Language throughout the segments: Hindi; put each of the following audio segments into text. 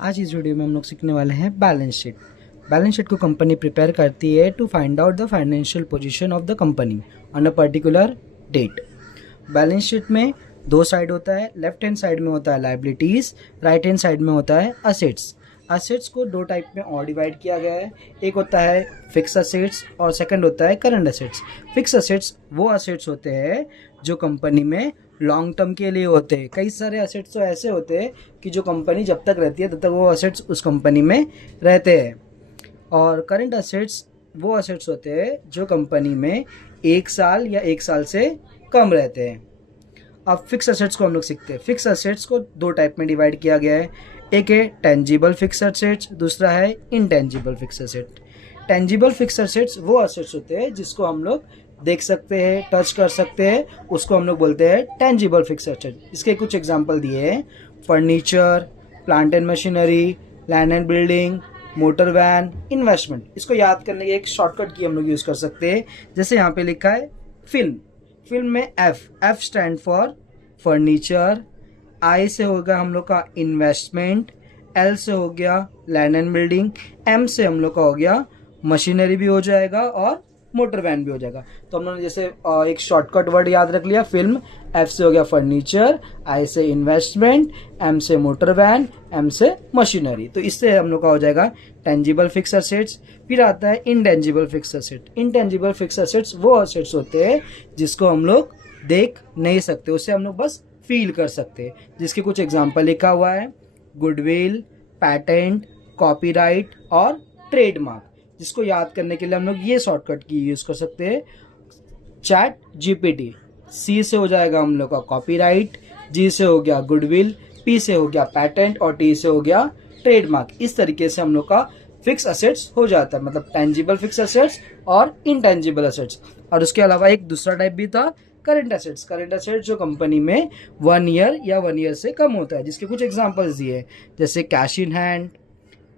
आज इस वीडियो में हम लोग सीखने वाले हैं बैलेंस शीट। बैलेंस शीट को कंपनी प्रिपेयर करती है to find out the financial position of the company on a particular date. Balance sheet में दो साइड होता है, लेफ्ट हैंड साइड में होता है लाइबिलिटीज़, राइट हैंड साइड में होता है असेट्स। असेट्स को दो टाइप में और डिवाइड किया गया है, एक होता है फिक्स असेट्स और सेकंड होता है करंट असेट्स। फिक्स असेट्स वो असेट्स होते हैं जो कंपनी में लॉन्ग टर्म के लिए होते हैं। कई सारे असेट्स तो ऐसे होते हैं कि जो कंपनी जब तक रहती है तब तक वो असेट्स उस कंपनी में रहते हैं। और करंट असेट्स वो असेट्स होते हैं जो कंपनी में एक साल या एक साल से कम रहते हैं। अब फिक्स असेट्स को हम लोग सीखते हैं। फिक्स असेट्स को दो टाइप में डिवाइड किया गया है, एक है टेंजिबल फिक्स असेट्स, दूसरा है intangible fix asset. Tangible fixed assets वो असेट्स होते हैं जिसको हम लोग देख सकते हैं, टच कर सकते हैं, उसको हम लोग बोलते हैं टेंजिबल फिक्स असेट। इसके कुछ एग्जांपल दिए हैं, furniture, plant and machinery, land and building, motor van, investment. इसको याद करने के एक शॉर्टकट की हम लोग यूज़ कर सकते हैं, जैसे यहाँ पे लिखा है फिल्म। फिल्म में एफ स्टैंड फॉर फर्नीचर, आई से होगा हम लोग का इन्वेस्टमेंट, एल से हो गया लैंड एंड बिल्डिंग, एम से हम लोग का हो गया मशीनरी भी हो जाएगा और मोटर वैन भी हो जाएगा। तो हम लोगों ने जैसे एक शॉर्टकट वर्ड याद रख लिया, फिल्म, एफ से हो गया फर्नीचर, आई से इन्वेस्टमेंट, एम से मोटर वैन, एम से मशीनरी। तो इससे हम लोग का हो जाएगा टेंजिबल फिक्स असेट्स। फिर आता है intangible fix asset. Intangible fix assets वो असेट्स होते हैं जिसको हम लोग देख नहीं सकते, उससे हम लोग बस फील कर सकते हैं। जिसके कुछ एग्जाम्पल लिखा हुआ है, गुडविल, पैटेंट, कॉपीराइट और ट्रेडमार्क। जिसको याद करने के लिए हम लोग ये शॉर्टकट की यूज़ कर सकते हैं, चैट जीपीटी। सी से हो जाएगा हम लोग का कॉपीराइट, जी से हो गया गुडविल, पी से हो गया पैटेंट और टी से हो गया ट्रेडमार्क। इस तरीके से हम लोग का फिक्स असेट्स हो जाता है, मतलब टेंजिबल फिक्स असेट्स और इनटेंजिबल असेट्स। और उसके अलावा एक दूसरा टाइप भी था, करंट असेट्स। करंट असेट्स जो कंपनी में 1 ईयर या 1 ईयर से कम होता है, जिसके कुछ एग्जांपल्स दिए, जैसे cash in hand,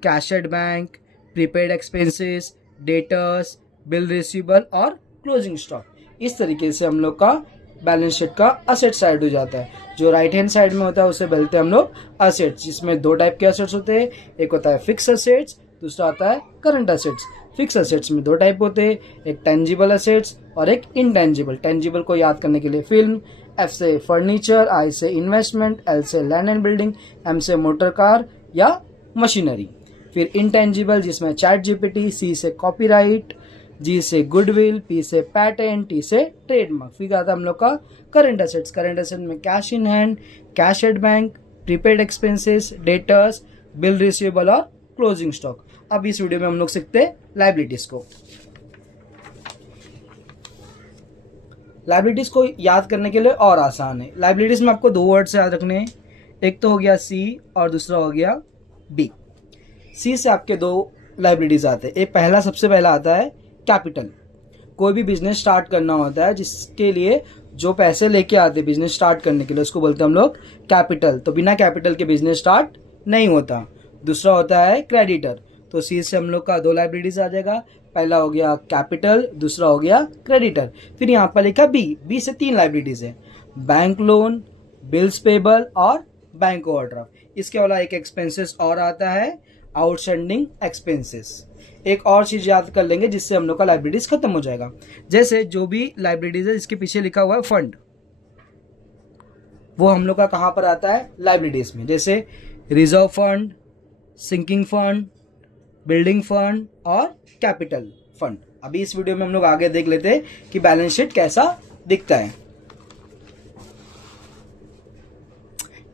cash at bank, prepaid expenses, debtors, bill receivable और क्लोजिंग स्टॉक। इस तरीके से हम लोग का बैलेंस शीट का असेट साइड हो जाता है। जो राइट हैंड साइड में होता है उसे बोलते हैं हम लोग असेट्स, जिसमें दो टाइप के असेट्स होते हैं, एक होता है फिक्स असेट्स, दूसरा होता है करंट असेट्स। फिक्स असेट्स में दो टाइप होते हैं, एक टेंजिबल असेट्स और एक इनटेंजिबल। टेंजिबल को याद करने के लिए फिल्म, एफ से फर्नीचर, आई से इन्वेस्टमेंट, एल से लैंड एंड बिल्डिंग, एम से मोटर कार या मशीनरी। फिर इनटेंजिबल जिसमें चैट जीपीटी, सी से कॉपीराइट, जी से गुडविल, पी से पैटेंट, टी से ट्रेडमार्क। फिर आता हम लोग का करंट असेट्स। करंट असेट में cash in hand, cash at bank, prepaid expenses, debtors, bill receivable और क्लोजिंग स्टॉक। अब इस वीडियो में हम लोग सीखते हैं लाइबिलिटीज को। लाइबिलिटीज को याद करने के लिए और आसान है। लाइबिलिटीज में आपको दो वर्ड्स याद रखने हैं, एक तो हो गया सी और दूसरा हो गया डी। सी से आपके दो लाइबिलिटीज आते हैं। एक पहला, सबसे पहला आता है कैपिटल। कोई भी बिजनेस स्टार्ट करना होता है जिसके लिए जो पैसे लेके आते हैं बिजनेस स्टार्ट करने के लिए, उसको बोलते हैं हम लोग कैपिटल। तो बिना कैपिटल के बिजनेस स्टार्ट नहीं होता। दूसरा होता है क्रेडिटर। तो सी से हम लोग का दो लाइबिलिटीज आ जाएगा, पहला हो गया कैपिटल, दूसरा हो गया क्रेडिटर। फिर यहाँ पर लिखा बी। बी से तीन लाइबिलिटीज है, बैंक लोन, बिल्स पेबल और बैंक ओवरड्राफ्ट। इसके अलावा एक एक्सपेंसेस और आता है, आउटस्टैंडिंग एक्सपेंसेस। एक और चीज याद कर लेंगे जिससे हम लोग का लाइबिलिटीज खत्म हो जाएगा। जैसे जो भी लाइबिलिटीज है इसके पीछे लिखा हुआ है फंड, वो हम लोग का कहां पर आता है, लाइबिलिटीज में। जैसे reserve fund, sinking fund, building fund और कैपिटल फंड। अभी इस वीडियो में हम लोग आगे देख लेते हैं कि बैलेंस शीट कैसा दिखता है।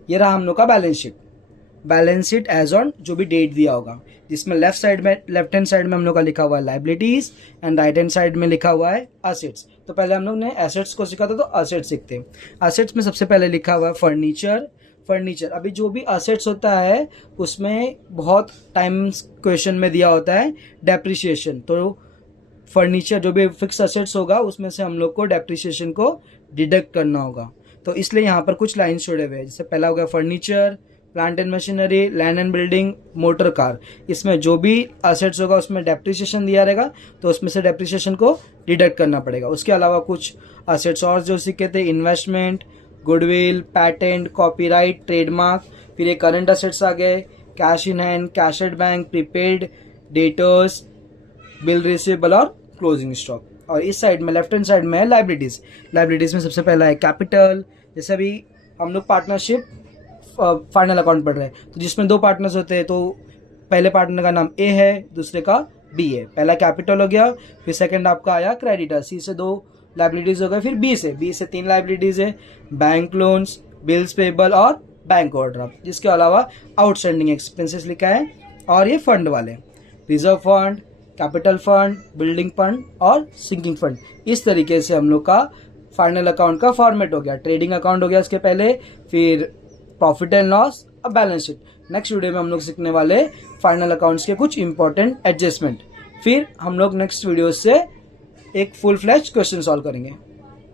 ये रहा हम लोग का balance sheet. Balance sheet as on जो भी डेट दिया होगा, जिसमें लेफ्ट हैंड साइड में हम लोग का लिखा हुआ है liabilities and right hand side में लिखा हुआ है असेट्स। तो पहले हम लोग ने एसेट्स को सीखा था, तो असेट्स सीखते हैं। असेट्स में सबसे पहले लिखा हुआ है फर्नीचर। फर्नीचर, अभी जो भी असेट्स होता है उसमें बहुत टाइम क्वेश्चन में दिया होता है डेप्रिसिएशन। तो फर्नीचर जो भी फिक्स असेट्स होगा उसमें से हम लोग को डेप्रिसिएशन को डिडक्ट करना होगा। तो इसलिए यहाँ पर कुछ लाइन्स छोड़े हुए हैं, जैसे पहला हो गया furniture, plant and machinery, land and building, motor car. इसमें जो भी असेट्स होगा उसमें डेप्रिसिएशन दिया रहेगा, तो उसमें से डेप्रिसिएशन को डिडक्ट करना पड़ेगा। उसके अलावा कुछ असेट्स और जो सीखे थे, investment, goodwill, patent, copyright, trademark. फिर ये करंट असेट्स आ गए, cash in hand, cash at bank, prepaid, debtors, bill receivable और क्लोजिंग स्टॉक। और इस साइड में लेफ्ट हैंड साइड में है लाइबिलिटीज। लाइबिलिटीज में सबसे पहला है कैपिटल। जैसे अभी हम लोग पार्टनरशिप फाइनल अकाउंट पढ़ रहे हैं, तो जिसमें 2 पार्टनर्स होते हैं, तो पहले पार्टनर का नाम ए है, दूसरे का बी है। पहला कैपिटल हो गया, फिर सेकंड आपका आया क्रेडिटर, सी से 2 लाइबिलिटीज हो गए, फिर बी से 3 लाइबिलिटीज है, बैंक लोन्स, बिल्स पेबल और बैंक ओवरड्राफ्ट। जिसके अलावा आउटस्टैंडिंग एक्सपेंसेस लिखा है। और ये फंड वाले reserve fund, capital fund, building fund और सिंकिंग फंड। इस तरीके से हम लोग का फाइनल अकाउंट का फॉर्मेट हो गया। ट्रेडिंग अकाउंट हो गया इसके पहले, फिर प्रॉफिट एंड लॉस, अब बैलेंस शीट। नेक्स्ट वीडियो में हम लोग सीखने वाले फाइनल अकाउंट्स के कुछ इंपॉर्टेंट एडजस्टमेंट। फिर हम लोग नेक्स्ट वीडियो से एक फुल फ्लैश क्वेश्चन सॉल्व करेंगे।